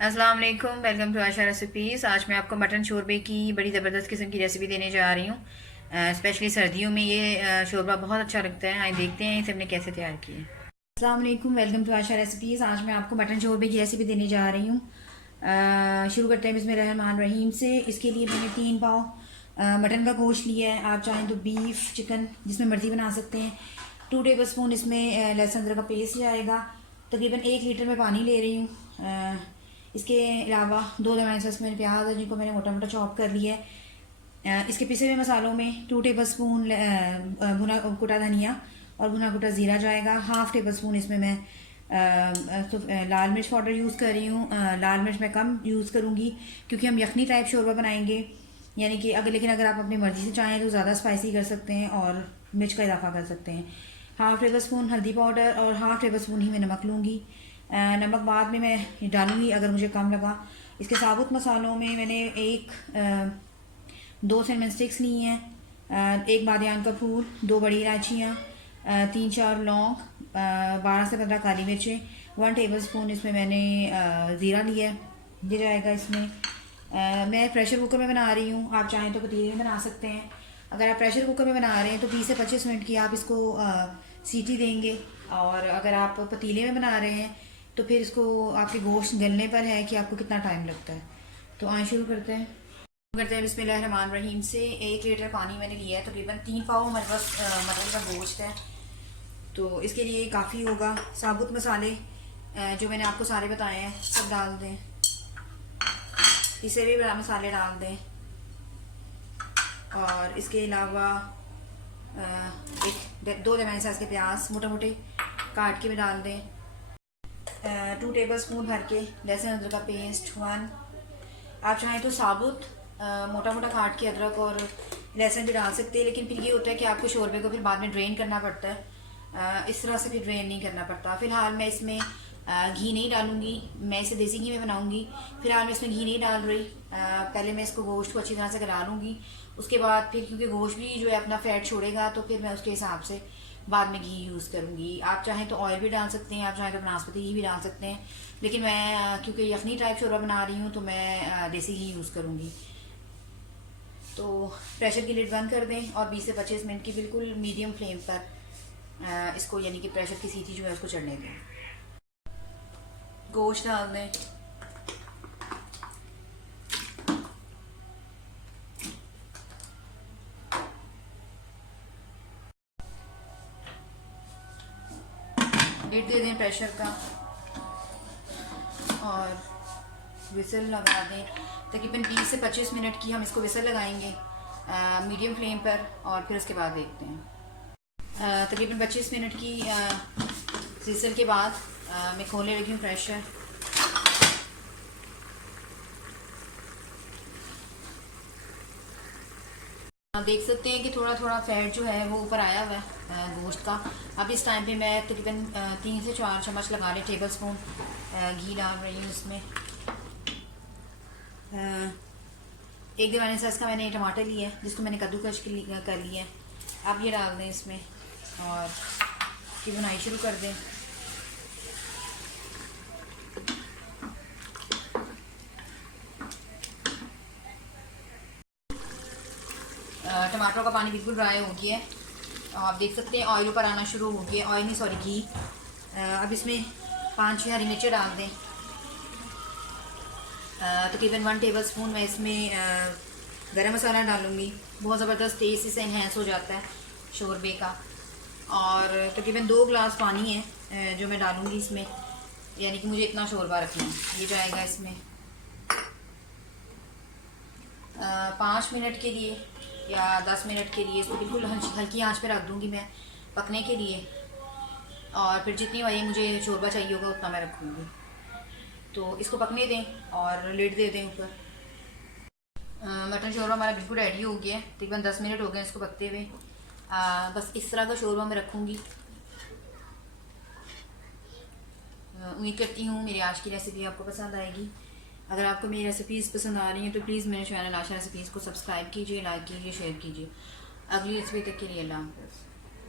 अस्सलाम वालेकुम, welcome to Asha recipes. आज मैं आपको मटन शोरबे की बड़ी ज़बरदस्त किस्म की रेसिपी देने जा रही हूँ। स्पेशली सर्दियों में ये शोरबा बहुत अच्छा लगता है। आइए देखते हैं इसे हमने कैसे तैयार किया है। अस्सलाम वालेकुम, वेलकम टू आशा रेसिपीज़। आज मैं आपको मटन शोरबे की रेसिपी देने जा रही हूँ। शुरू करते हैं बिस्मिल्लाहिर्रहमानिर्रहीम से। इसके लिए मैंने 3 पाव मटन का गोश्त लिया है। आप चाहें तो बीफ, चिकन, जिसमें मर्ज़ी बना सकते हैं। 2 टेबल स्पून इसमें लहसुन अदरक का पेस्ट जाएगा। तकरीबन 1 लीटर में पानी ले रही हूँ। इसके अलावा 2 दरमियाने मैंने प्याज है जिनको मैंने मोटा मोटा चॉप कर लिया है। इसके पिसे हुए मसालों में 2 टेबल स्पून भुना कुटा धनिया और भुना कुटा ज़ीरा जाएगा। 1/2 टेबल स्पून इसमें मैं लाल मिर्च पाउडर यूज़ कर रही हूँ। लाल मिर्च मैं कम यूज़ करूँगी क्योंकि हम यखनी टाइप शोरबा बनाएंगे। यानी कि लेकिन अगर आप अपनी मर्ज़ी से चाहें तो ज़्यादा स्पाइसी कर सकते हैं और मिर्च का इजाफा कर सकते हैं। 1/2 टेबल स्पून हल्दी पाउडर और 1/2 टेबल स्पून ही मैं नमक लूँगी। नमक बाद में मैं डालूँगी अगर मुझे कम लगा। इसके साबुत मसालों में मैंने 2 सिनेमन स्टिक्स ली हैं, 1 बादियान का फूल, 2 बड़ी इलायचियाँ, 3-4 लौंग, 12 से 15 काली मिर्चें, 1 टेबल स्पून इसमें मैंने ज़ीरा लिया है, ये जाएगा इसमें। मैं प्रेशर कुकर में बना रही हूँ, आप चाहें तो पतीले में बना सकते हैं। अगर आप प्रेशर कुकर में बना रहे हैं तो 20 से 25 मिनट की आप इसको सीटी देंगे, और अगर आप पतीले में बना रहे हैं तो फिर इसको आपके गोश्त गलने पर है कि आपको कितना टाइम लगता है। तो आए शुरू करते हैं। बिस्मिल्लाहिर्रहमानिर्रहीम से। 1 लीटर पानी मैंने लिया है, तकरीबन 3 पाव हमारे पास मटन का गोश्त है, तो इसके लिए काफ़ी होगा। साबुत मसाले जो मैंने आपको सारे बताए हैं सब डाल दें, इसे भी बड़ा मसाले डाल दें, और इसके अलावा 2 दरमियाने साइज़ के प्याज मोटे मोटे काट के भी डाल दें। 2 टेबल स्पून भर के लहसुन अदरक का पेस्ट 1। आप चाहें तो साबुत मोटा मोटा काट के अदरक और लहसुन भी डाल सकते हैं, लेकिन फिर ये होता है कि आपको शोरबे को फिर बाद में ड्रेन करना पड़ता है। इस तरह से फिर ड्रेन नहीं करना पड़ता। फ़िलहाल मैं इसमें घी नहीं डालूंगी, मैं इसे देसी घी में बनाऊंगी। फ़िलहाल मैं इसमें घी नहीं डाल रही। पहले मैं इसको गोश्त को अच्छी तरह से गला लूँगी, उसके बाद फिर क्योंकि गोश्त भी जो है अपना फ़ैट छोड़ेगा तो फिर मैं उसके हिसाब से बाद में घी यूज़ करूँगी। आप चाहें तो ऑयल भी डाल सकते हैं, आप चाहें तो बनास्पति घी भी डाल सकते हैं, लेकिन मैं क्योंकि यखनी टाइप शोरबा बना रही हूँ तो मैं देसी घी यूज़ करूँगी। तो प्रेशर की लिड बंद कर दें और 20 से 25 मिनट की बिल्कुल मीडियम फ्लेम पर इसको, यानी कि प्रेशर की सीटी जो है उसको चढ़ने दें। गोश्त डाल दें, लिड दे दें प्रेशर का और विसल लगा दें। तकरीबन 20 से 25 मिनट की हम इसको विसल लगाएंगे मीडियम फ्लेम पर, और फिर उसके बाद देखते हैं। तकरीबन 25 मिनट की विसल के बाद मैं खोलने लगी हूँ प्रेशर। आप देख सकते हैं कि थोड़ा थोड़ा फैट जो है वो ऊपर आया हुआ है गोश्त का। अब इस टाइम पे मैं तकरीबन 3 से 4 चम्मच लगा लें टेबल स्पून घी डाल रही हूँ इसमें। 1 दरमियाने साइज़ का मैंने टमाटर लिया है जिसको मैंने कद्दूकश कर लिया है। अब ये डाल दें इसमें और ये बुनाई शुरू कर दें। टमाटरों का पानी बिल्कुल ड्राई हो गया है, आप देख सकते हैं ऑयल ऊपर आना शुरू हो गया। ऑयल नहीं, सॉरी, घी। अब इसमें 5-6 हरी मिर्चें डाल दें। तकरीबन 1 टेबल स्पून मैं इसमें गरम मसाला डालूँगी। बहुत ज़बरदस्त टेस्ट इससे इन्हेंस हो जाता है शोरबे का। और तकरीबन 2 गिलास पानी है जो मैं डालूँगी इसमें, यानी कि मुझे इतना शोरबा रखना है। ये जाएगा इसमें 5 मिनट के लिए या 10 मिनट के लिए। इसको बिल्कुल हल्की आंच पे रख दूँगी मैं पकने के लिए, और फिर जितनी वाली मुझे शोरबा चाहिए होगा उतना मैं रखूँगी। तो इसको पकने दें और लिड दे दें ऊपर। मटन शोरबा हमारा बिल्कुल रेडी हो गया है। तकरीबन 10 मिनट हो गए इसको पकते हुए। बस इस तरह का शोरबा मैं रखूँगी। उम्मीद करती हूँ मेरी आज की रेसिपी आपको पसंद आएगी। अगर आपको मेरी रेसिपीज़ पसंद आ रही हैं तो प्लीज़ मेरे चैनल आशा रेसिपीज़ को सब्सक्राइब कीजिए, लाइक कीजिए, शेयर कीजिए। अगली रेसिपी तक के लिए अल्लाह हाफ़िज़।